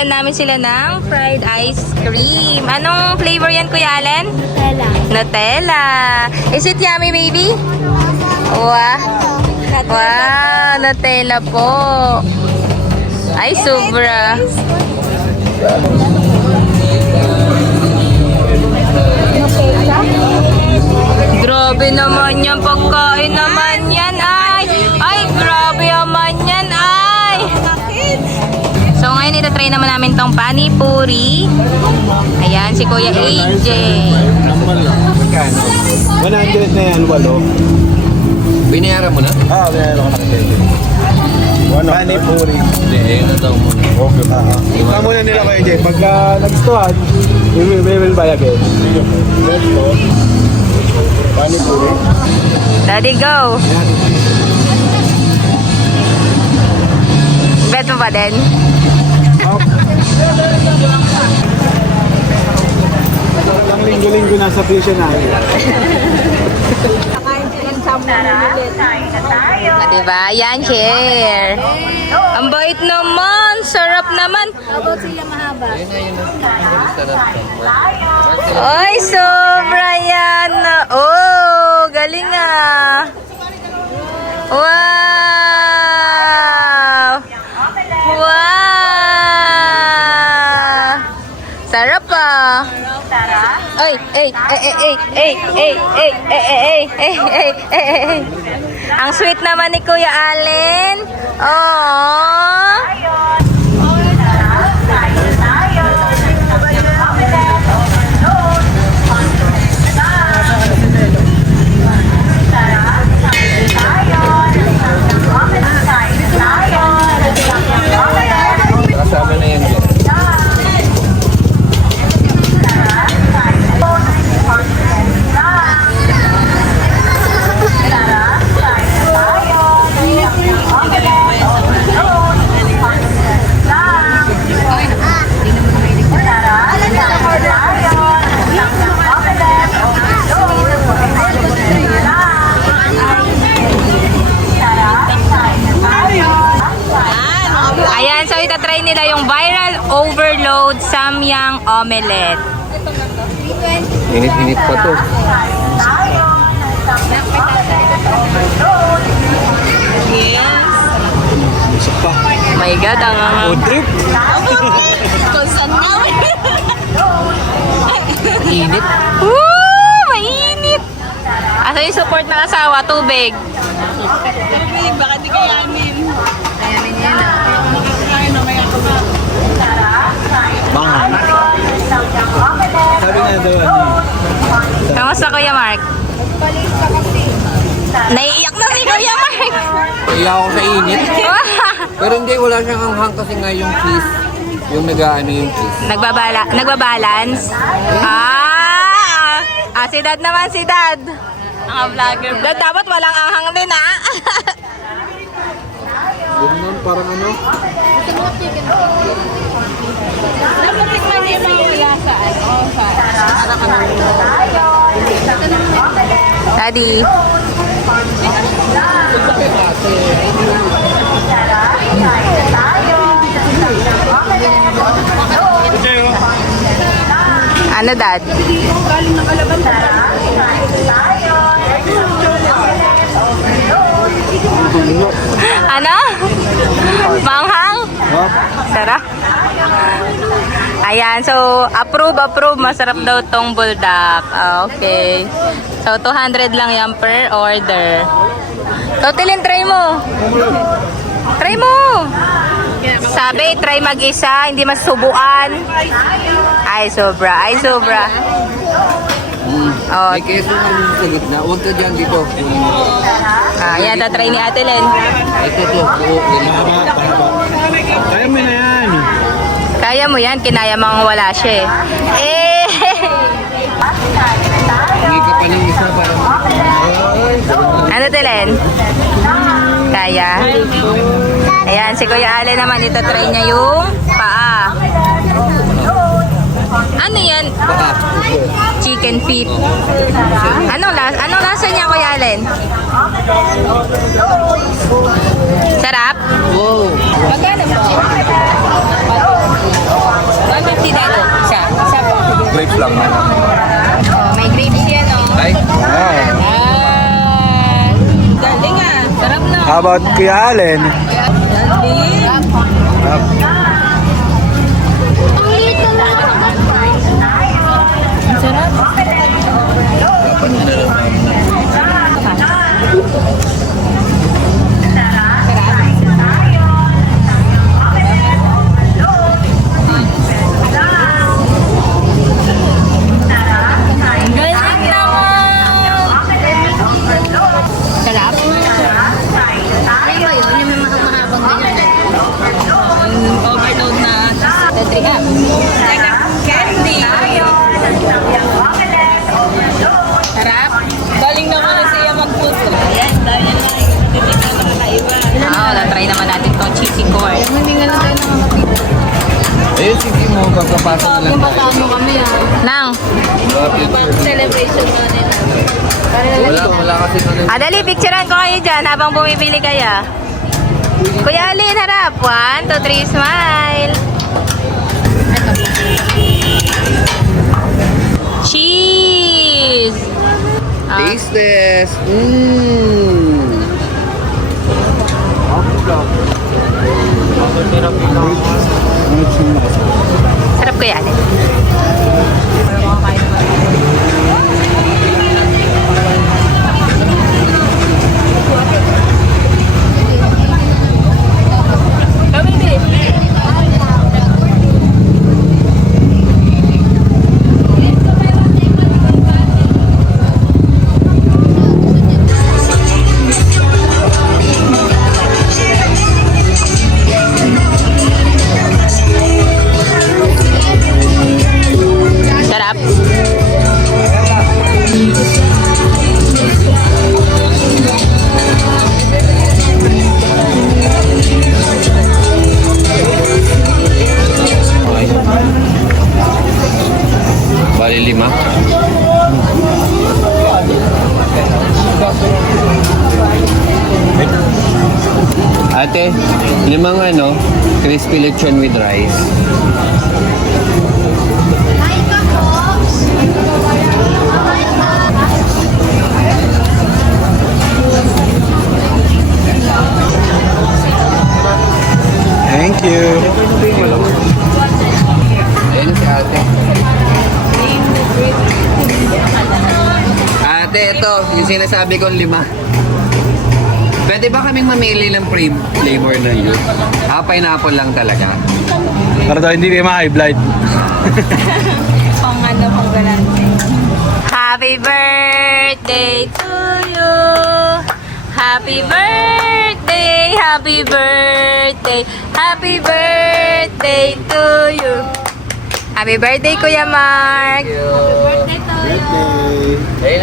Bibilan namin sila ng fried ice cream. Anong flavor yan, Kuya Allen? Nutella. Nutella. Is it yummy, baby? Wow. Wow, Nutella po. Ay, sobra. Grabe naman yan. Pagkain naman yan. Ay, grabe naman yan. Ay. So, ngayon ito-try naman namin tong panipuri. Ayan, si Kuya AJ. 100 na yan, walo. Binayaran mo na? Binayaran ko na kasi. Panipuri. Hindi, ayun na daw muna. Okay. Ikaw muna nila kayo, Jay. Pagka nagustuhan, we will buy again. Let's go. Panipuri. Daddy, go. Bet mo pa din? Ilang linggo-linggo nasa presyo namin. Diba? Yan, share. Ang bait naman. Sarap naman. About sila mahaba. Ay, sobra yan. Oh, galing ah. Wow. Wow. Sarap ah. Ay, ay, ay, ay, ay, ay, ay, ay, ay, ay, ay, ay. Ang sweet naman ni Kuya Allen. Oh. Kasama na yan dyan. Ayan, so itatry nila yung viral overload samyang omelette. Init-init pa to. Busok pa. My God, ang... Food trip. Init. Woo! Mainit! Asa yung support ng asawa? Tubig. Baka di kayanin. Kayanin yan ah. Makakain na maya ka ba? Bang. Sabi nga daw, Kamusta, Kuya Mark? Naiiyak na si Kuya Mark! Kaya ako sa init. Pero hindi, wala siyang hanghang kasi nga yung cheese. Yung nag-ano yung cheese. Nagbabalance? Si Dad naman, si Dad. Mga vlogger. Dad, dapat walang anghang din, ah. Yun nun, parang ano? Dapat tikman niya mga wala saan. O, saan? Daddy. Ano, Dad? Galing ng Kalaban. Ano? Manghang? Sarap. Ayan, so approve. Masarap daw tong buldak. Okay. So 200 lang yan per order. Totilin, try mo. Try mo. Sabi, try mag-isa, hindi masubuan. Ay, sobra. Oh, May keso naman sa gitna. Huwag ka dyan dito. yan, tatry ni Ate Len. Ito. Ganito. kaya mo na yan. Kaya mo yan, kinaya mo wala siya eh. Hindi ka pa ng isa para Ano, Len? Kaya? Ayan, si Kuya Ale naman, ito try niya yung paa. Ano yan? Chicken feet. Anong lasa niya, Kuya Allen? Sarap? Wow. Magkano po? How about Kuya Allen? Galing naman! Sarap? Ay ba yun? Yung may mahabang ganyan. Overload na. Tetri ka. Candy. Sarap? Galing naman na siya magpuso. Ayan, dahil na natitignan na kakaiba. Na-try naman natin tong cheesy corn. Hindi nga lang tayo nakakapit. Ayun, sige mo, pagpapasa na lang tayo. Kasama kami Nang, Pang celebration na nila. Wala kasi na dali, picturean ko kayo dyan habang bumibili kaya. Kuya Alin, harap. 1, 2, 3, smile. Cheese! Taste this. Sarap kuya Alin. Sarap. Bali 5. Ate, 5 crispy lechon with rice. Thank you. Ayun si ate. Ate, ito, yung sinasabi kong 5. Pwede ba kaming mamili ng flavor na yun? Pineapple lang talaga. Para daw hindi kayo ma-high blood. Pang ano, pang galante. Happy birthday to you. Happy birthday, happy birthday, happy birthday to you. Happy birthday, Kuya Mark. Thank you. Birthday to you. Birthday. Ayun